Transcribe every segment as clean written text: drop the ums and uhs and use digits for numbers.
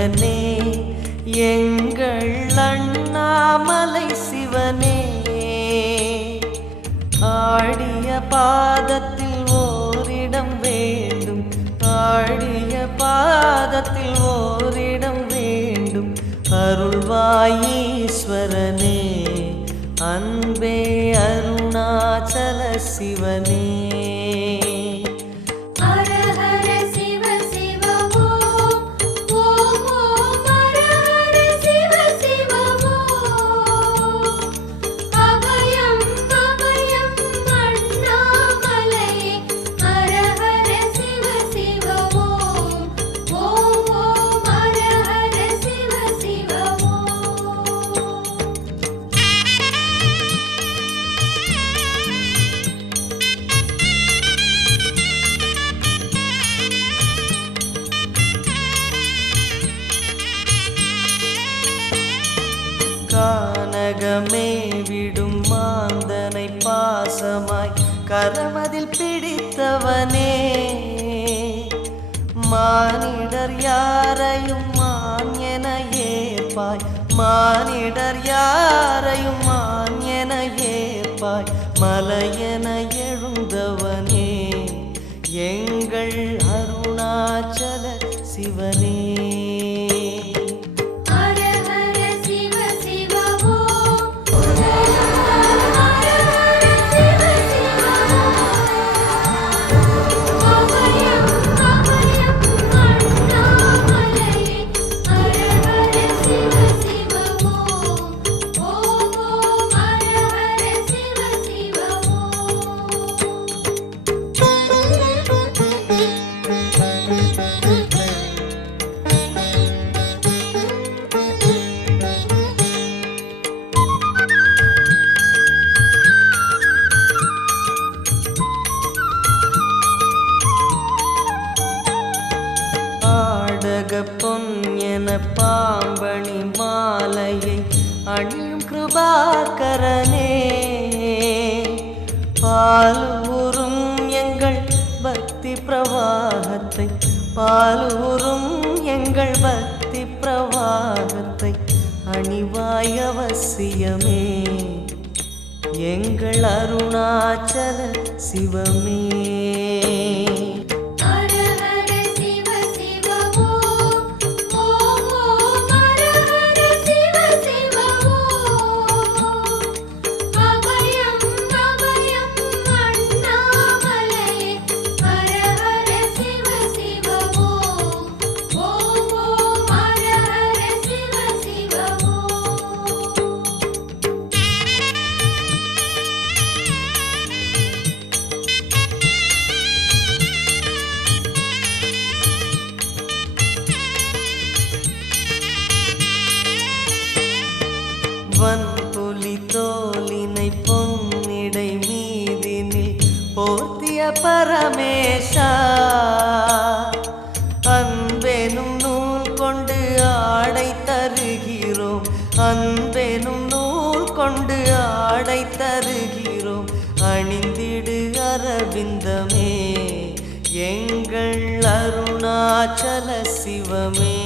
மகனே எங்கள் அண்ணாமலை சிவனே, ஆடிய பாதத்தில் ஓரிடம் வேண்டும், ஆடிய பாதத்தில் ஓரிடம் வேண்டும். அருள்வாயீஸ்வரனே அன்பே அருணாச்சல சிவனே. கானகமே விடும் மாந்தனை பாசமாய் கரமதில் பிடித்தவனே, மானிடர் யாரையும் மான் என ஏற்பாய், மானிடர் யாரையும் மான் என ஏற்பாய். மலையென எழுந்தவனே எங்கள் அருணாச்சல சிவனே. பொன் என பாம்பணி மாலையை அணியும் கிருபாகரனே, பாலூரும் எங்கள் பக்தி பிரவாகத்தை, பாலூரும் எங்கள் பக்தி பிரவாகத்தை அணிவாய் அவசியமே எங்கள் அருணாச்சல சிவமே. வன்புலி தோலினை பொன்னிடை மீதினில் போர்த்திய பரமேஷா, அன்பெனும் நூல் கொண்டு ஆடை தருகிறோம், அன்பெனும் நூல் கொண்டு ஆடை தருகிறோம். அணிந்திடு அரவிந்தமே எங்கள் அருணாச்சல சிவமே.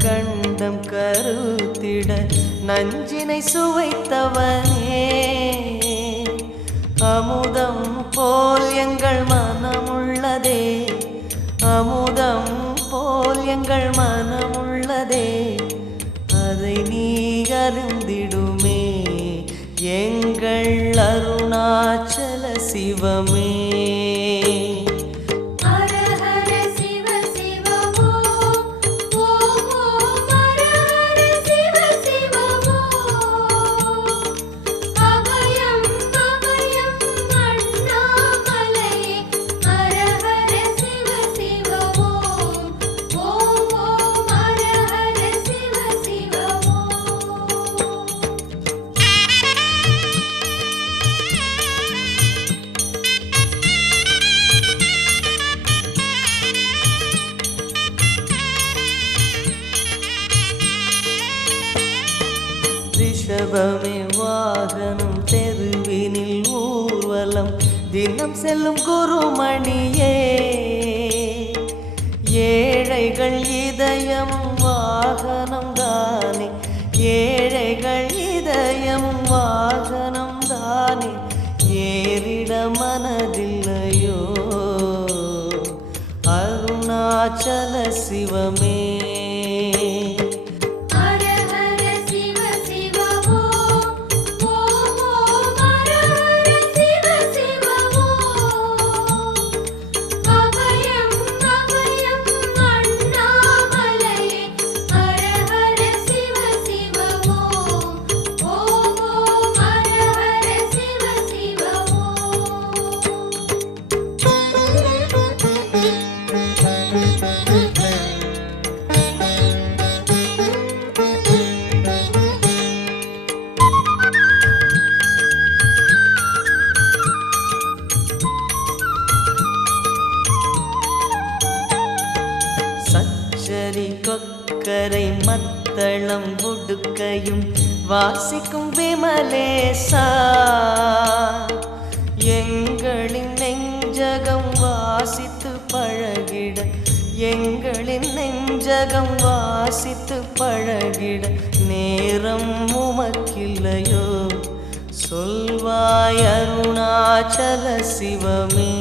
கண்டம் கருத்திட நஞ்சினை சுவைத்தவனே, அமுதம் போல் எங்கள் மனமுள்ளதே, அமுதம் போல் எங்கள் மனமுள்ளதே. அதை நீ அருந்திடுமே எங்கள் அருணாச்சல சிவமே. ஹர ஹர சிவ சிவ ஓம் ரிஷபமே வாகனம் தெருவினில் ஊர்வலம் தினம் செல்லும் குருமணியே ஏழைகள் இதயம் வாகனம் தானே ஏழைகள் இதயம் வாகனம் தானே ஏறிட மனதில்லையோ அருணாச்சல சிவமே கொக்கரை மத்தளம் உடுக்கையும் வாசிக்கும் விமலேசா எங்களின் நெஞ்சகம் வாசித்து பழகிட எங்களின் நெஞ்சகம் வாசித்து பழகிட நேரம் உமக்கில்லையோ சொல்வாய் அருணாச்சல சிவமே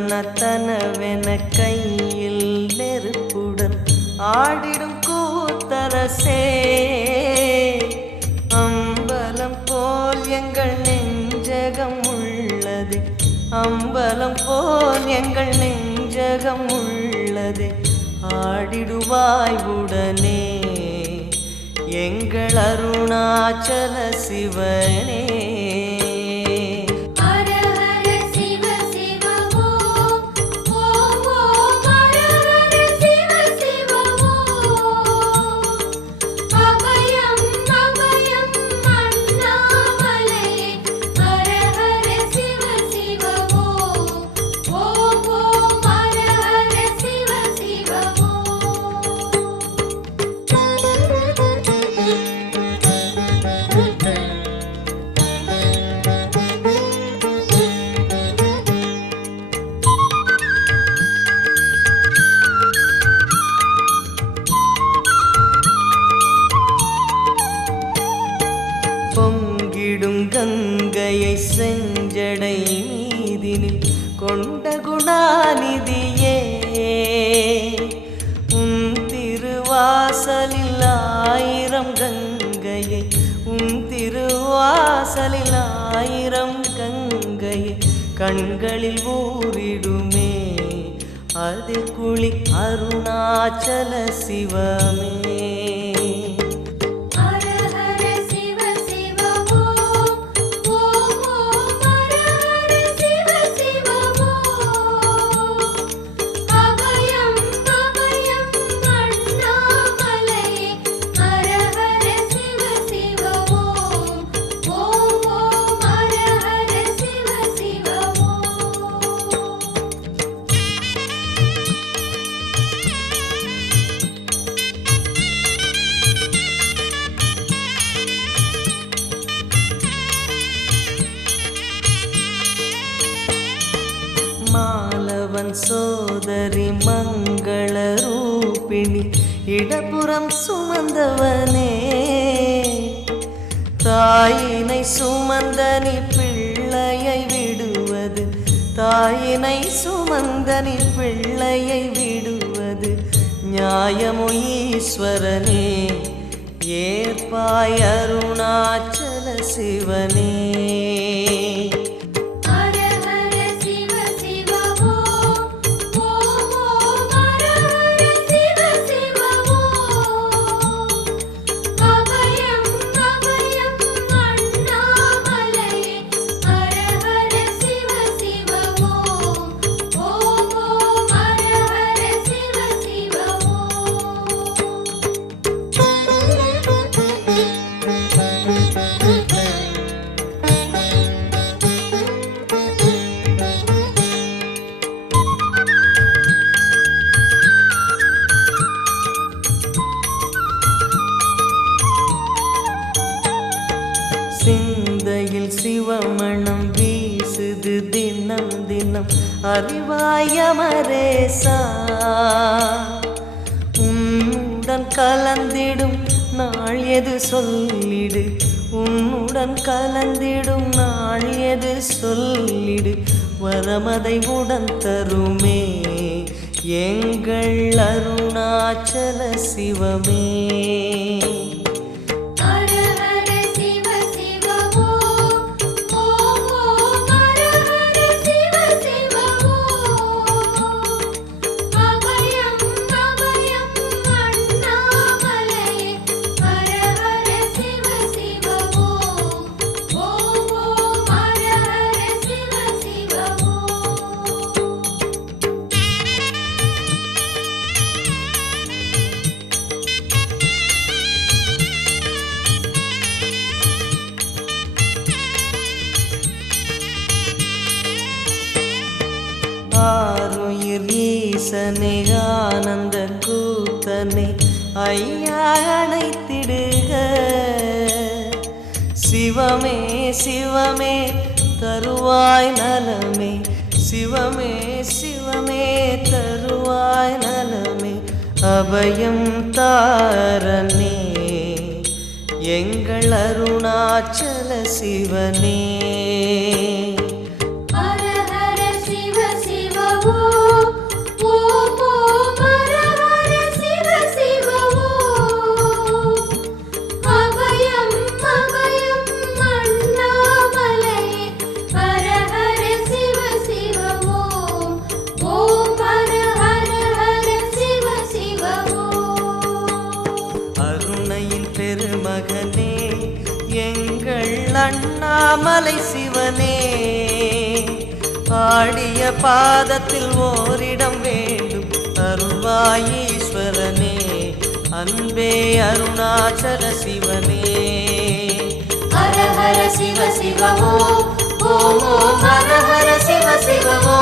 தந்தனத்தனவென கையில் நெருப்புடன் ஆடிடும் கூத்தரசே அம்பலம் போல் எங்கள் நெஞ்சகம் உள்ளது அம்பலம் போல் எங்கள் நெஞ்சகம் உள்ளது ஆடிடுவாய் உடனே எங்கள் அருணாச்சல சிவனே பொங்கிடும் கங்கையை செஞ்சடை மீதினில் கொண்ட குணாநிதியே உன் திருவாசலில் ஆயிரம் கங்கையை உன் திருவாசலில் ஆயிரம் கங்கையை கண்களில் ஊறிடுமே அதில் குளி அருணாச்சல சிவமே மாலவன் சோதரி மங்கள ரூபிணி இடப்புறம் சுமந்தவனே தாயினை சுமந்தனி பிள்ளையை விடுவது தாயினை சுமந்தனி பிள்ளையை விடுவது நியாயமோ ஈஸ்வரனே ஏற்பாய் அருணாச்சல சிவனே ஹர ஹர சிவ சிவ தினம் அறிவாய மரேசா உன்னுடன் கலந்திடும் நாள் எது சொல்லிடு உன்னுடன் கலந்திடும் நாள் எது சொல்லிடு வரமதை உடன் தருமே எங்கள் அருணாச்சல சிவமே ஆருயிர் ஈசனே ஆனந்த கூத்தனே ஐயா அணைத்திடுக சிவமே சிவமே தருவாய் நலமே சிவமே சிவமே தருவாய் நலமே அபயம் தாரனே எங்கள் அருணாச்சல சிவனே பெருமகனே எங்கள் அண்ணாமலை சிவனே ஆடிய பாதத்தில் ஓரிடம் வேண்டும் அருள்வாயீஸ்வரனே அன்பே அருணாச்சல சிவனே ஹர ஹர சிவ சிவ ஓம் ஓம் ஓம் ஹர ஹர சிவ சிவ